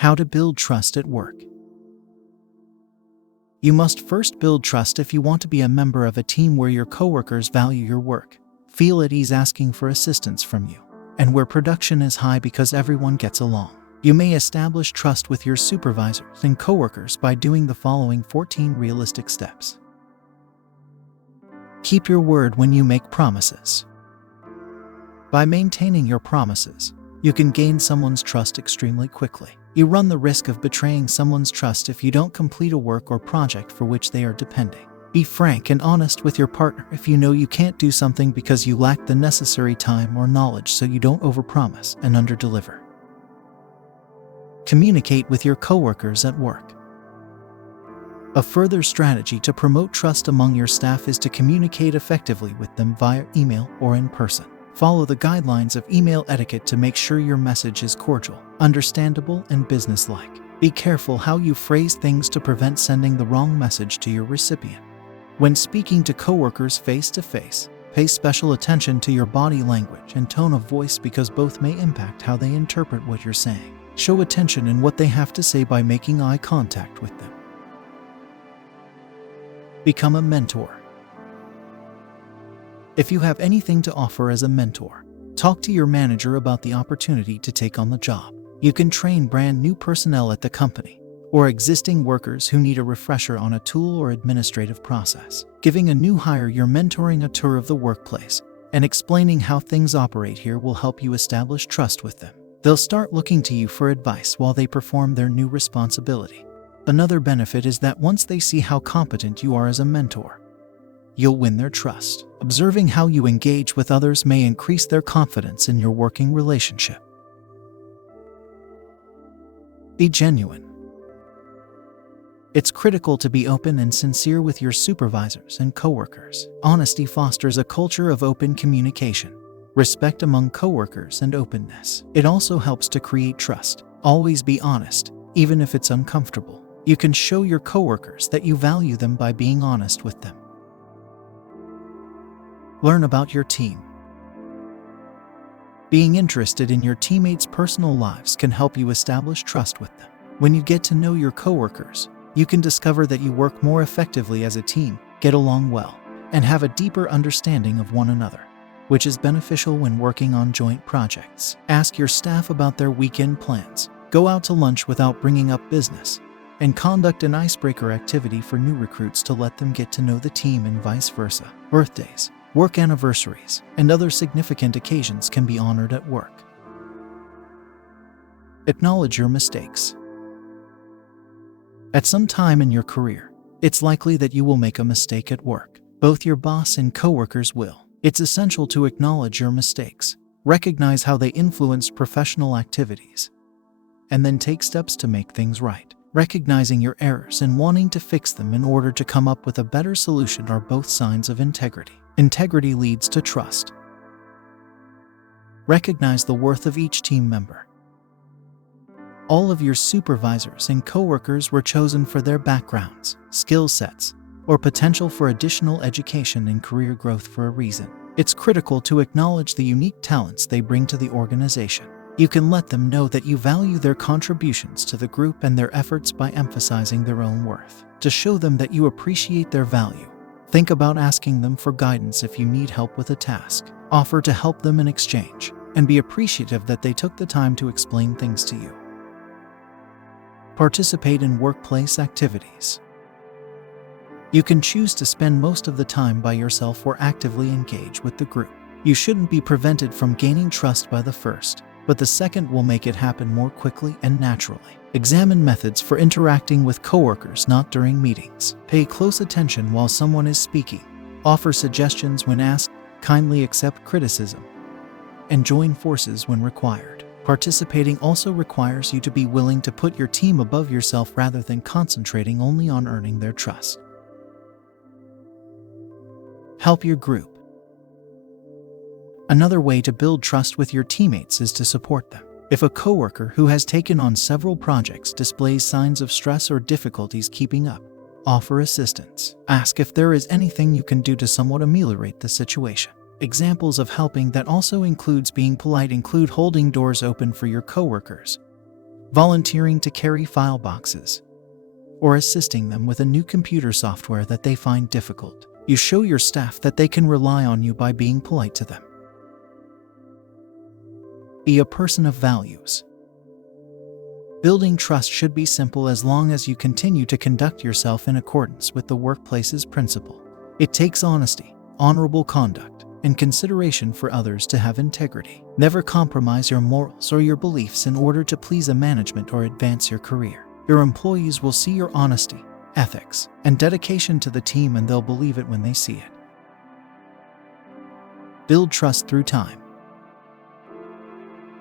How to build trust at work. You must first build trust if you want to be a member of a team where your coworkers value your work, feel at ease asking for assistance from you, and where production is high because everyone gets along. You may establish trust with your supervisors and coworkers by doing the following 14 realistic steps. Keep your word when you make promises. By maintaining your promises, you can gain someone's trust extremely quickly. You run the risk of betraying someone's trust if you don't complete a work or project for which they are depending. Be frank and honest with your partner if you know you can't do something because you lack the necessary time or knowledge, so you don't overpromise and underdeliver. Communicate with your coworkers at work. A further strategy to promote trust among your staff is to communicate effectively with them via email or in person. Follow the guidelines of email etiquette to make sure your message is cordial, understandable, and businesslike. Be careful how you phrase things to prevent sending the wrong message to your recipient. When speaking to coworkers face-to-face, pay special attention to your body language and tone of voice because both may impact how they interpret what you're saying. Show attention in what they have to say by making eye contact with them. Become a mentor. If you have anything to offer as a mentor, talk to your manager about the opportunity to take on the job. You can train brand new personnel at the company or existing workers who need a refresher on a tool or administrative process. Giving a new hire your mentoring a tour of the workplace and explaining how things operate here will help you establish trust with them. They'll start looking to you for advice while they perform their new responsibility. Another benefit is that once they see how competent you are as a mentor, you'll win their trust. Observing how you engage with others may increase their confidence in your working relationship. Be genuine. It's critical to be open and sincere with your supervisors and coworkers. Honesty fosters a culture of open communication, respect among coworkers, and openness. It also helps to create trust. Always be honest, even if it's uncomfortable. You can show your coworkers that you value them by being honest with them. Learn about your team. Being interested in your teammates' personal lives can help you establish trust with them. When you get to know your coworkers, you can discover that you work more effectively as a team, get along well, and have a deeper understanding of one another, which is beneficial when working on joint projects. Ask your staff about their weekend plans, go out to lunch without bringing up business, and conduct an icebreaker activity for new recruits to let them get to know the team and vice versa. Birthdays, work anniversaries, and other significant occasions can be honored at work. Acknowledge your mistakes. At some time in your career, it's likely that you will make a mistake at work. Both your boss and coworkers will. It's essential to acknowledge your mistakes, recognize how they influenced professional activities, and then take steps to make things right. Recognizing your errors and wanting to fix them in order to come up with a better solution are both signs of integrity. Integrity leads to trust. Recognize the worth of each team member. All of your supervisors and coworkers were chosen for their backgrounds, skill sets, or potential for additional education and career growth for a reason. It's critical to acknowledge the unique talents they bring to the organization. You can let them know that you value their contributions to the group and their efforts by emphasizing their own worth. To show them that you appreciate their value, think about asking them for guidance if you need help with a task. Offer to help them in exchange, and be appreciative that they took the time to explain things to you. Participate in workplace activities. You can choose to spend most of the time by yourself or actively engage with the group. You shouldn't be prevented from gaining trust by the first, but the second will make it happen more quickly and naturally. Examine methods for interacting with coworkers not during meetings. Pay close attention while someone is speaking. Offer suggestions when asked, kindly accept criticism, and join forces when required. Participating also requires you to be willing to put your team above yourself rather than concentrating only on earning their trust. Help your group. Another way to build trust with your teammates is to support them. If a coworker who has taken on several projects displays signs of stress or difficulties keeping up, offer assistance. Ask if there is anything you can do to somewhat ameliorate the situation. Examples of helping that also includes being polite include holding doors open for your coworkers, volunteering to carry file boxes, or assisting them with a new computer software that they find difficult. You show your staff that they can rely on you by being polite to them. Be a person of values. Building trust should be simple as long as you continue to conduct yourself in accordance with the workplace's principle. It takes honesty, honorable conduct, and consideration for others to have integrity. Never compromise your morals or your beliefs in order to please a management or advance your career. Your employees will see your honesty, ethics, and dedication to the team, and they'll believe it when they see it. Build trust through time.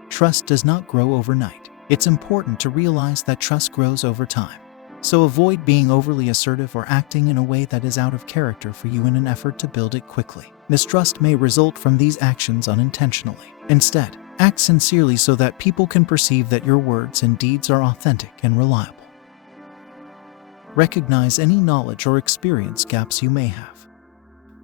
Trust does not grow overnight. It's important to realize that trust grows over time. So avoid being overly assertive or acting in a way that is out of character for you in an effort to build it quickly. Mistrust may result from these actions unintentionally. Instead, act sincerely so that people can perceive that your words and deeds are authentic and reliable. Recognize any knowledge or experience gaps you may have.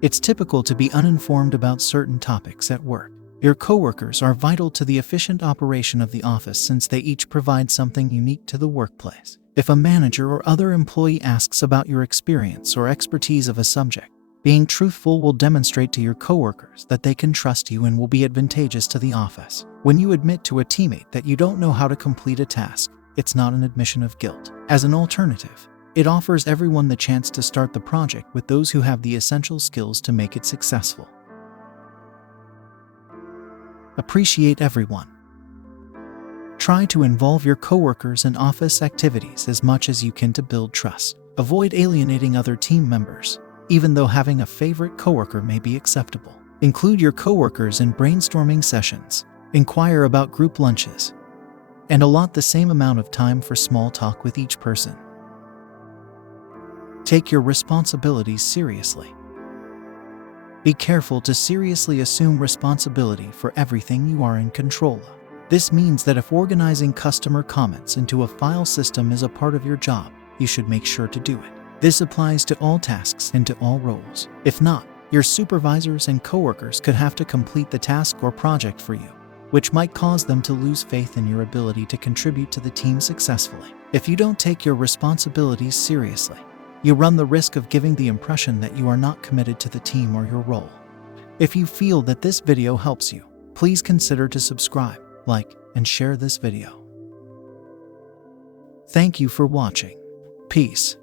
It's typical to be uninformed about certain topics at work. Your coworkers are vital to the efficient operation of the office since they each provide something unique to the workplace. If a manager or other employee asks about your experience or expertise of a subject, being truthful will demonstrate to your coworkers that they can trust you and will be advantageous to the office. When you admit to a teammate that you don't know how to complete a task, it's not an admission of guilt. As an alternative, it offers everyone the chance to start the project with those who have the essential skills to make it successful. Appreciate everyone. Try to involve your coworkers in office activities as much as you can to build trust. Avoid alienating other team members, even though having a favorite coworker may be acceptable. Include your coworkers in brainstorming sessions, inquire about group lunches, and allot the same amount of time for small talk with each person. Take your responsibilities seriously. Be careful to seriously assume responsibility for everything you are in control of. This means that if organizing customer comments into a file system is a part of your job, you should make sure to do it. This applies to all tasks and to all roles. If not, your supervisors and coworkers could have to complete the task or project for you, which might cause them to lose faith in your ability to contribute to the team successfully. If you don't take your responsibilities seriously, you run the risk of giving the impression that you are not committed to the team or your role. If you feel that this video helps you, please consider to subscribe, like, and share this video. Thank you for watching. Peace.